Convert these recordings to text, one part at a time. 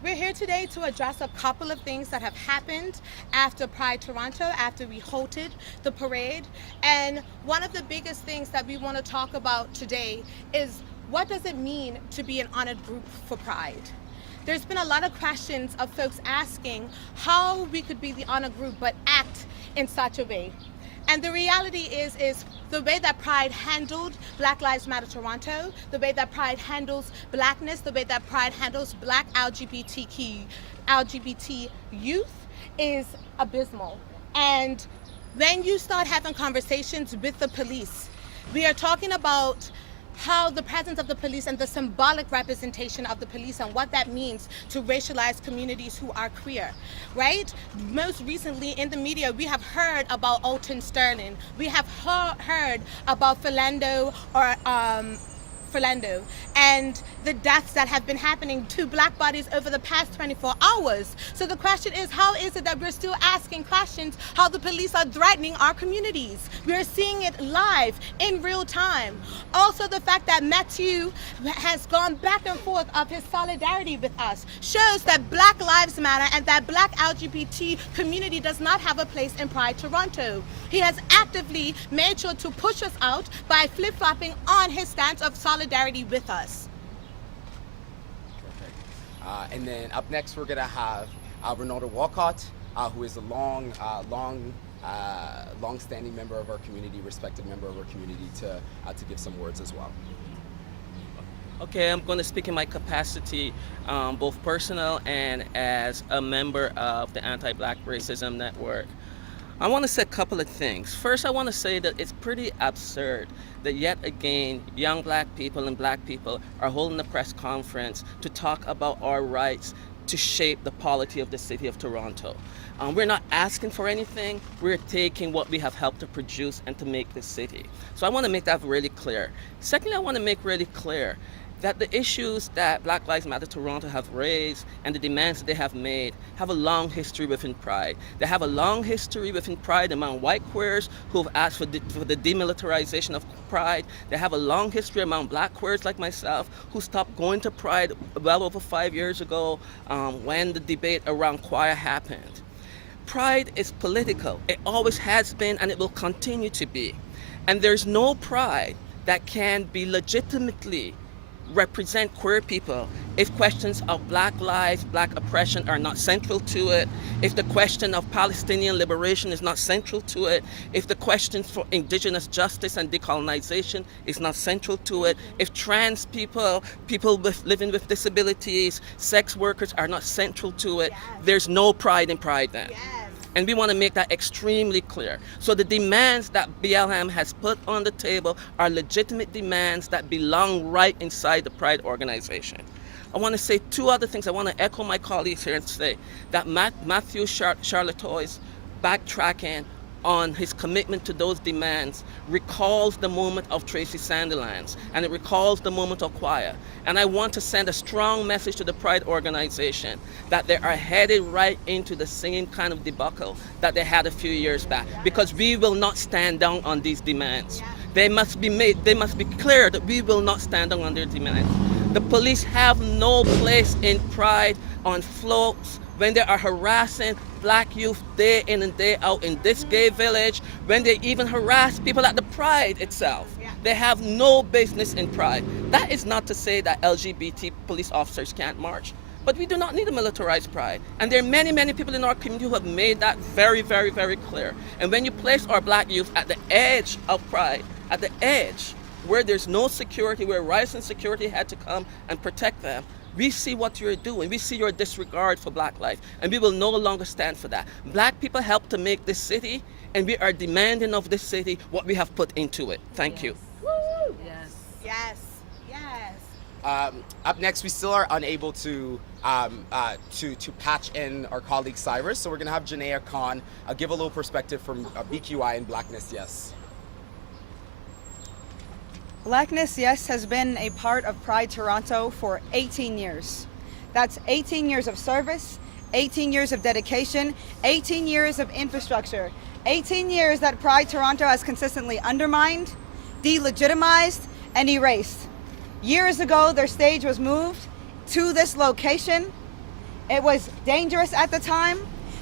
We're here today to address a couple of things that have happened after Pride Toronto, after we halted the parade. And one of the biggest things that we want to talk about today is, what does it mean to be an honored group for Pride? There's been a lot of questions of folks asking how we could be the honor group but act in such a way. And the reality is the way that Pride handled Black Lives Matter Toronto, the way that Pride handles blackness, the way that Pride handles Black LGBT youth is abysmal. And when you start having conversations with the police, we are talking about how the presence of the police and the symbolic representation of the police and what that means to racialized communities who are queer, right? Most recently in the media, we have heard about Alton Sterling. We have heard about Philando and the deaths that have been happening to Black bodies over the past 24 hours. So the question is, how is it that we're still asking questions how the police are threatening our communities? We're seeing it live in real time. Also, the fact that Matthew has gone back and forth of his solidarity with us shows that Black Lives Matter and that Black LGBT community does not have a place in Pride Toronto. He has actively made sure to push us out by flip-flopping on his stance of solidarity with us. Perfect. And then up next, we're going to have Renata Walcott, who is a long-standing member of our community, respected member of our community, to give some words as well. Okay, I'm going to speak in my capacity, both personal and as a member of the Anti-Black Racism Network. I want to say a couple of things. First, I want to say that it's pretty absurd that yet again, young Black people and Black people are holding a press conference to talk about our rights to shape the polity of the city of Toronto. We're not asking for anything, we're taking what we have helped to produce and to make this city. So I want to make that really clear. Secondly, I want to make really clear that the issues that Black Lives Matter Toronto have raised and the demands that they have made have a long history within Pride. They have a long history within Pride among white queers who have asked for the demilitarization of Pride. They have a long history among Black queers like myself who stopped going to Pride well over 5 years ago when the debate around choir happened. Pride is political. It always has been and it will continue to be. And there's no Pride that can be legitimately represent queer people if questions of Black lives, Black oppression are not central to it, if the question of Palestinian liberation is not central to it, if the question for Indigenous justice and decolonization is not central to it, if trans people, living with disabilities, sex workers are not central to it, there's no pride in Pride then. And we want to make that extremely clear. So the demands that BLM has put on the table are legitimate demands that belong right inside the Pride organization. I want to say two other things. I want to echo my colleagues here and say that Matthew Charlatoy's backtracking on his commitment to those demands recalls the moment of Tracy Sandilands, and it recalls the moment of choir. And I want to send a strong message to the Pride organization that they are headed right into the same kind of debacle that they had a few years back, because we will not stand down on these demands. They must be clear that we will not stand down on their demands. The police have no place in Pride on floats when they are harassing Black youth day in and day out in this gay village, when they even harass people at the Pride itself. They have no business in Pride. That is not to say that LGBT police officers can't march, but we do not need a militarized Pride. And there are many, many people in our community who have made that very, very, very clear. And when you place our Black youth at the edge of Pride, at the edge, where there's no security, where rights and security had to come and protect them, we see what you're doing. We see your disregard for Black life, and we will no longer stand for that. Black people helped to make this city, and we are demanding of this city what we have put into it. Thank you. Woo! Yes. Up next, we still are unable to patch in our colleague Cyrus, so we're going to have Janaea Khan give a little perspective from BQI and Blackness Yes. Blackness Yes has been a part of Pride Toronto for 18 years. That's 18 years of service, 18 years of dedication, 18 years of infrastructure, 18 years that Pride Toronto has consistently undermined, delegitimized, and erased. Years ago, their stage was moved to this location. It was dangerous at the time.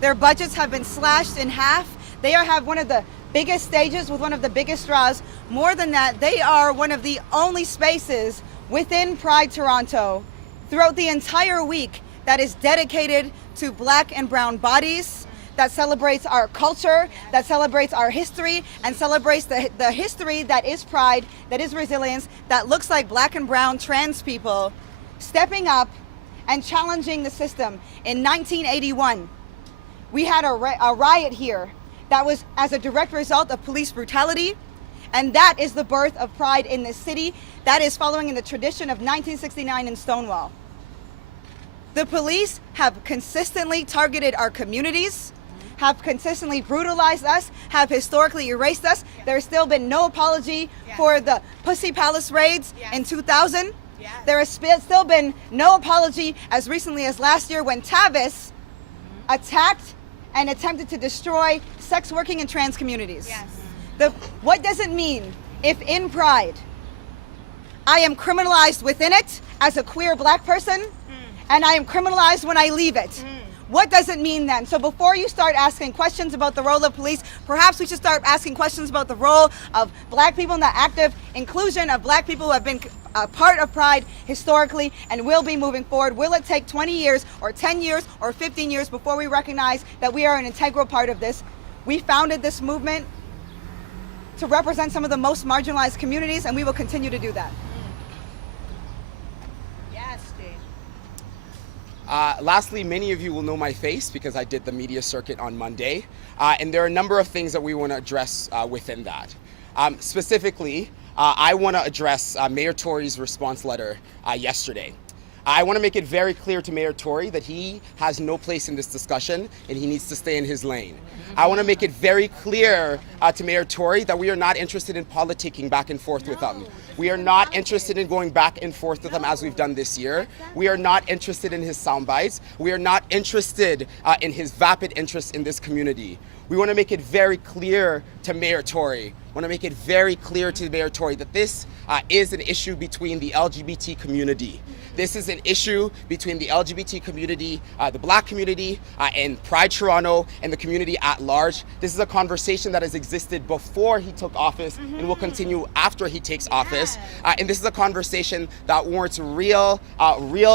Their budgets have been slashed in half. They have one of the biggest stages with one of the biggest draws. More than that, they are one of the only spaces within Pride Toronto throughout the entire week that is dedicated to Black and brown bodies, that celebrates our culture, that celebrates our history, and celebrates the history that is pride, that is resilience, that looks like Black and brown trans people stepping up and challenging the system. In 1981, we had a riot here that was as a direct result of police brutality, and that is the birth of pride in this city. That is following in the tradition of 1969 in Stonewall. The police have consistently targeted our communities, have consistently brutalized us, have historically erased us. There's still been no apology for the Pussy Palace raids in 2000. There has still been no apology as recently as last year when Tavis attacked and attempted to destroy sex working and trans communities. What does it mean if in Pride I am criminalized within it as a queer Black person and I am criminalized when I leave it? What does it mean then? So before you start asking questions about the role of police, perhaps we should start asking questions about the role of Black people and the active inclusion of Black people who have been a part of Pride historically and will be moving forward. Will it take 20 years or 10 years or 15 years before we recognize that we are an integral part of this? We founded this movement to represent some of the most marginalized communities, and we will continue to do that. Lastly, many of you will know my face because I did the media circuit on Monday, and there are a number of things that we want to address within that. Specifically, I want to address Mayor Tory's response letter yesterday. I want to make it very clear to Mayor Tory that he has no place in this discussion and he needs to stay in his lane. I want to make it very clear to Mayor Tory that we are not interested in politicking back and forth with him. We are not interested in going back and forth with him as we've done this year. We are not interested in his sound bites. We are not interested in his vapid interest in this community. We want to make it very clear to Mayor Tory. Want to make it very clear to Mayor Tory that this is an issue between the LGBT community. This is an issue between the LGBT community, the Black community, and Pride Toronto, and the community at large. This is a conversation that has existed before he took office and will continue after he takes office. And this is a conversation that warrants real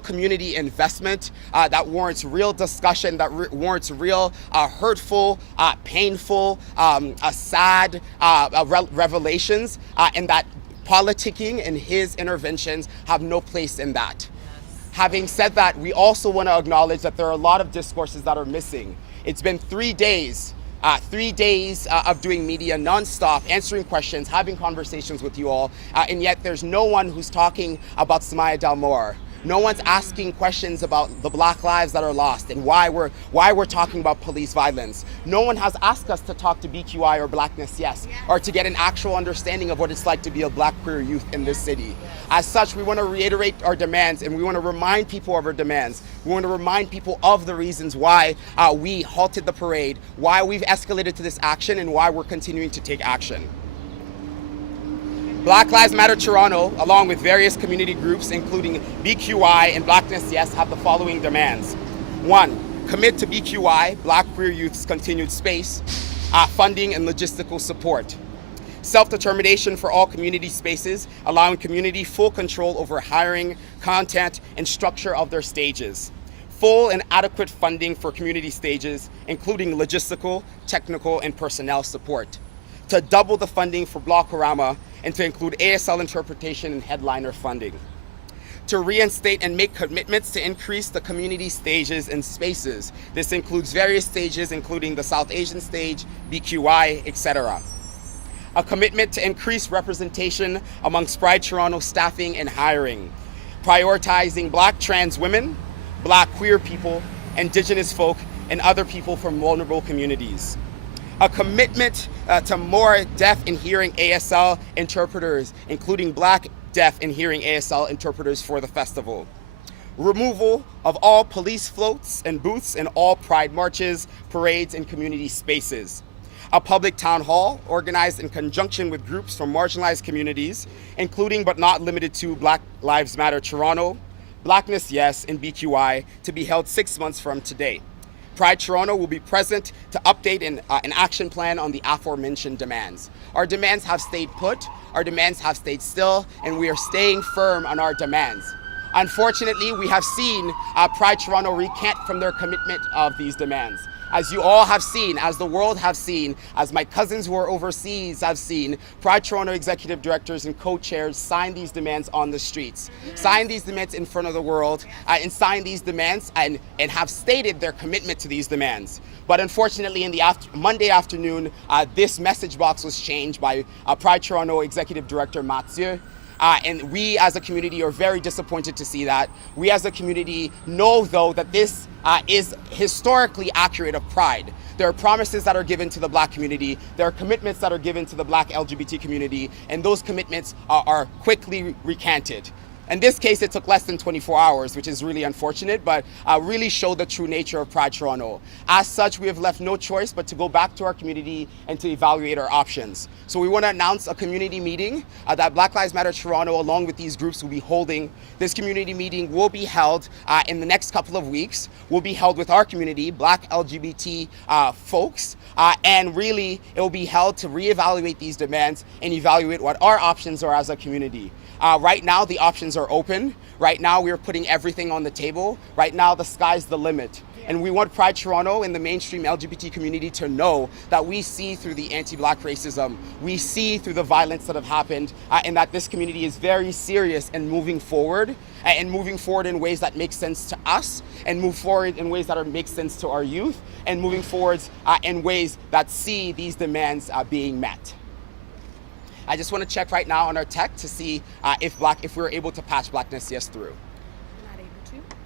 community investment, that warrants real discussion, that warrants real hurtful, painful, sad revelations, and that politicking and his interventions have no place in that. Having said that, we also want to acknowledge that there are a lot of discourses that are missing. It's been 3 days of doing media nonstop, answering questions, having conversations with you all, and yet there's no one who's talking about Samaya Dalmore. No one's asking questions about the Black lives that are lost and why we're talking about police violence. No one has asked us to talk to BQI or Blackness, yes, or to get an actual understanding of what it's like to be a Black queer youth in this city. As such, we want to reiterate our demands and we want to remind people of our demands. We want to remind people of the reasons why we halted the parade, why we've escalated to this action, and why we're continuing to take action. Black Lives Matter Toronto, along with various community groups, including BQI and Blackness Yes, have the following demands. 1, commit to BQI, Black Queer Youth's continued space, funding and logistical support. Self-determination for all community spaces, allowing community full control over hiring, content, and structure of their stages. Full and adequate funding for community stages, including logistical, technical, and personnel support. To double the funding for Blockorama and to include ASL interpretation and headliner funding. To reinstate and make commitments to increase the community stages and spaces. This includes various stages, including the South Asian stage, BQI, etc. A commitment to increase representation amongst Pride Toronto staffing and hiring, prioritizing Black trans women, Black queer people, Indigenous folk, and other people from vulnerable communities. A commitment to more deaf and hearing ASL interpreters, including Black deaf and hearing ASL interpreters for the festival. Removal of all police floats and booths in all Pride marches, parades, and community spaces. A public town hall organized in conjunction with groups from marginalized communities, including but not limited to Black Lives Matter Toronto, Blackness Yes in BQI to be held 6 months from today. Pride Toronto will be present to update an action plan on the aforementioned demands. Our demands have stayed put, our demands have stayed still, and we are staying firm on our demands. Unfortunately, we have seen Pride Toronto recant from their commitment of these demands. As you all have seen, as the world have seen, as my cousins who are overseas have seen, Pride Toronto executive directors and co-chairs sign these demands on the streets, sign these demands in front of the world, and sign these demands and have stated their commitment to these demands. But unfortunately, in the Monday afternoon, this message box was changed by Pride Toronto executive director Mathieu. And we as a community are very disappointed to see that. We as a community know, though, that this is historically accurate of Pride. There are promises that are given to the Black community, there are commitments that are given to the Black LGBT community, and those commitments are quickly recanted. In this case, it took less than 24 hours, which is really unfortunate, but really showed the true nature of Pride Toronto. As such, we have left no choice but to go back to our community and to evaluate our options. So we want to announce a community meeting that Black Lives Matter Toronto, along with these groups, will be holding. This community meeting will be held in the next couple of weeks. Will be held with our community, Black LGBT folks, and really it will be held to reevaluate these demands and evaluate what our options are as a community. Right now, the options are open. Right now, we are putting everything on the table. Right now, the sky's the limit. And we want Pride Toronto and the mainstream LGBT community to know that we see through the anti-Black racism, we see through the violence that have happened, and that this community is very serious in moving forward, and moving forward in ways that make sense to us, and move forward in ways that make sense to our youth, and moving forward in ways that see these demands being met. I just want to check right now on our tech to see if we're able to patch Blackness Yes through. Not able to.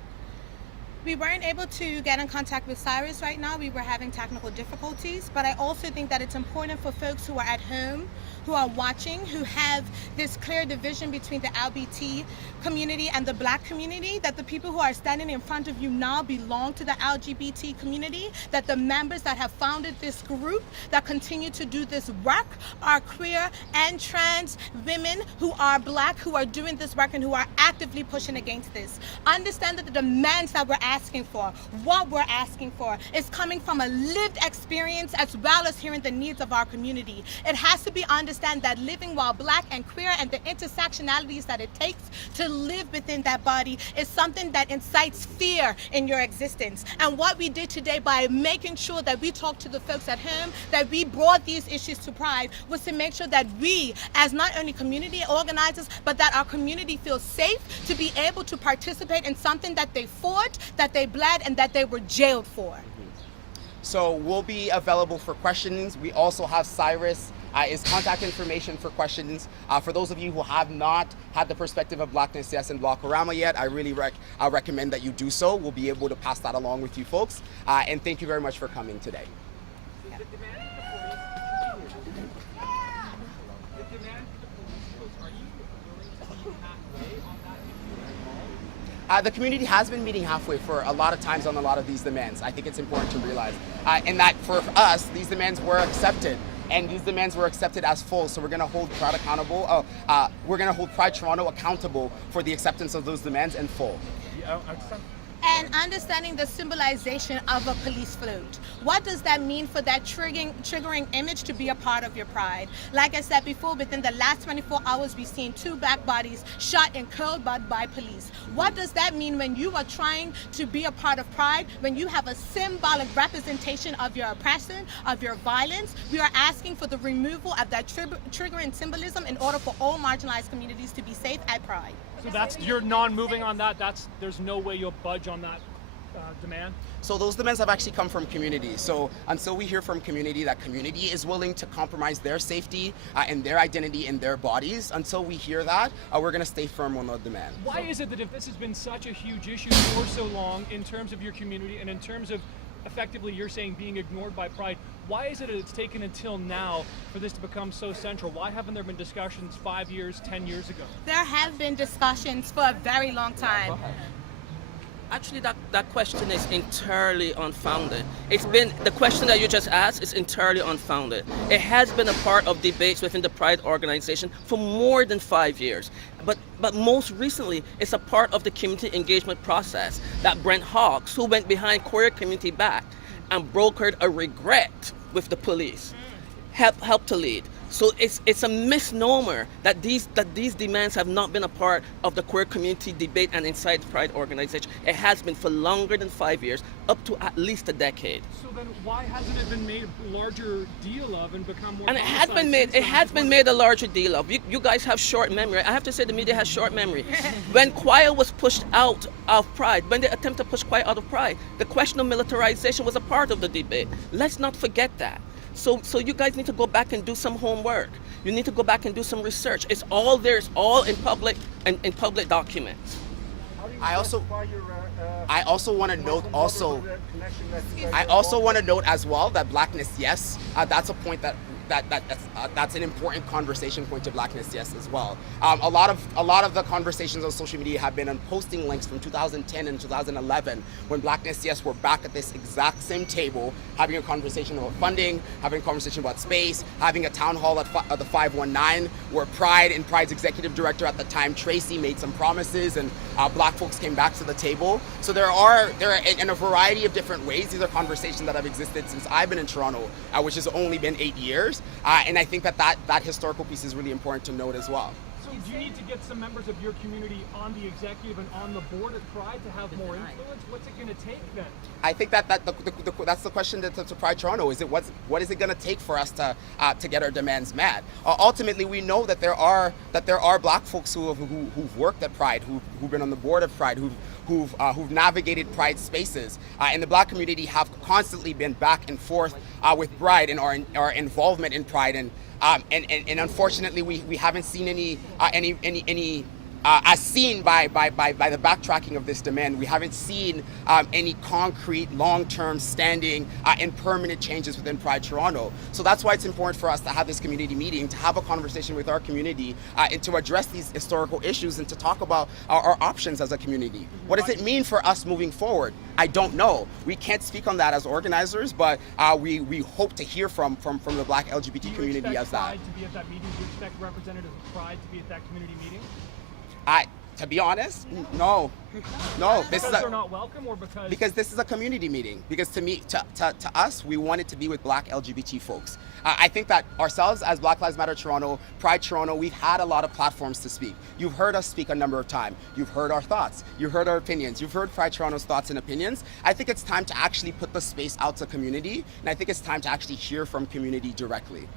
We weren't able to get in contact with Cyrus right now. We were having technical difficulties, but I also think that it's important for folks who are at home, who are watching, who have this clear division between the LGBT community and the Black community, that the people who are standing in front of you now belong to the LGBT community, that the members that have founded this group that continue to do this work are queer and trans women who are Black, who are doing this work and who are actively pushing against this. Understand that the demands that we're asking for, what we're asking for, is coming from a lived experience as well as hearing the needs of our community. It has to be understood that living while Black and queer and the intersectionalities that it takes to live within that body is something that incites fear in your existence. And what we did today by making sure that we talked to the folks at home, that we brought these issues to Pride, was to make sure that we, as not only community organizers, but that our community feels safe to be able to participate in something that they fought, that they bled, and that they were jailed for. So we'll be available for questions. We also have Cyrus his contact information for questions. For those of you who have not had the perspective of Blackness Yes and Blockorama yet, I really recommend that you do so. We'll be able to pass that along with you folks. And thank you very much for coming today. The community has been meeting halfway for a lot of times on a lot of these demands. I think it's important to realize. And that for us, these demands were accepted. And these demands were accepted as full. So we're going to hold Pride accountable. We're going to hold Pride Toronto accountable for the acceptance of those demands in full. And understanding the symbolization of a police float. What does that mean for that triggering image to be a part of your Pride? Like I said before, within the last 24 hours, we've seen 2 Black bodies shot in cold blood by police. What does that mean when you are trying to be a part of Pride, when you have a symbolic representation of your oppression, of your violence? We are asking for the removal of that triggering symbolism in order for all marginalized communities to be safe at Pride. So that's, you're non-moving on that. There's no way you'll budge on that demand? So those demands have actually come from community. So until we hear from community that community is willing to compromise their safety and their identity in their bodies, until we hear that, we're going to stay firm on the demand. Why is it that if this has been such a huge issue for so long in terms of your community and in terms of effectively you're saying being ignored by Pride, why is it that it's taken until now for this to become so central? Why haven't there been discussions 5 years, 10 years ago? There have been discussions for a very long time. Actually, that question is entirely unfounded. It's been, the question that you just asked is entirely unfounded. It has been a part of debates within the Pride organization for more than 5 years. But most recently, it's a part of the community engagement process that Brent Hawks, who went behind queer community back and brokered a regret with the police, helped to lead. So it's a misnomer that these demands have not been a part of the queer community debate and inside the Pride organization. It has been for longer than 5 years, up to at least a decade. So then, why hasn't it been made a larger deal of and become more? And it has been made a larger deal of. You guys have short memory. I have to say the media has short memory. When Choir was pushed out of Pride, when they attempted to push Choir out of Pride, the question of militarization was a part of the debate. Let's not forget that. So you guys need to go back and do some homework. You need to go back and do some research. It's all there. It's all in public and in public documents. I also want to note I also want to note as well that blackness, yes, that's a point that's an important conversation point to blackness, yes, as well. A lot of the conversations on social media have been on posting links from 2010 and 2011 when blackness, yes, were back at this exact same table, having a conversation about funding, having a conversation about space, having a town hall at the 519 where Pride and Pride's executive director at the time, Tracy, made some promises and black folks came back to the table. So there are in a variety of different ways. These are conversations that have existed since I've been in Toronto, which has only been 8 years. And I think that historical piece is really important to note as well. So do you need to get some members of your community on the executive and on the board at Pride to have more influence? What's it going to take then? I think that's the question to Pride Toronto. Is it what is it going to take for us to get our demands met? Ultimately, we know that there are black folks who've worked at Pride, who've been on the board of Pride, who've navigated Pride spaces, and the black community have constantly been back and forth with Pride and our involvement in Pride, and unfortunately we haven't seen any as seen by the backtracking of this demand, we haven't seen any concrete, long-term, standing, and permanent changes within Pride Toronto. So that's why it's important for us to have this community meeting, to have a conversation with our community, and to address these historical issues and to talk about our options as a community. What does it mean for us moving forward? I don't know. We can't speak on that as organizers, but we hope to hear from the Black LGBT community as that. Do you expect Pride to be at that meeting? Do you expect representatives of Pride to be at that community meeting? To be honest, no. Because they're not welcome, or because this is a community meeting. Because to us, we want it to be with Black LGBT folks. I think that ourselves as Black Lives Matter Toronto, Pride Toronto, we've had a lot of platforms to speak. You've heard us speak a number of times. You've heard our thoughts. You've heard our opinions. You've heard Pride Toronto's thoughts and opinions. I think it's time to actually put the space out to community, and I think it's time to actually hear from community directly.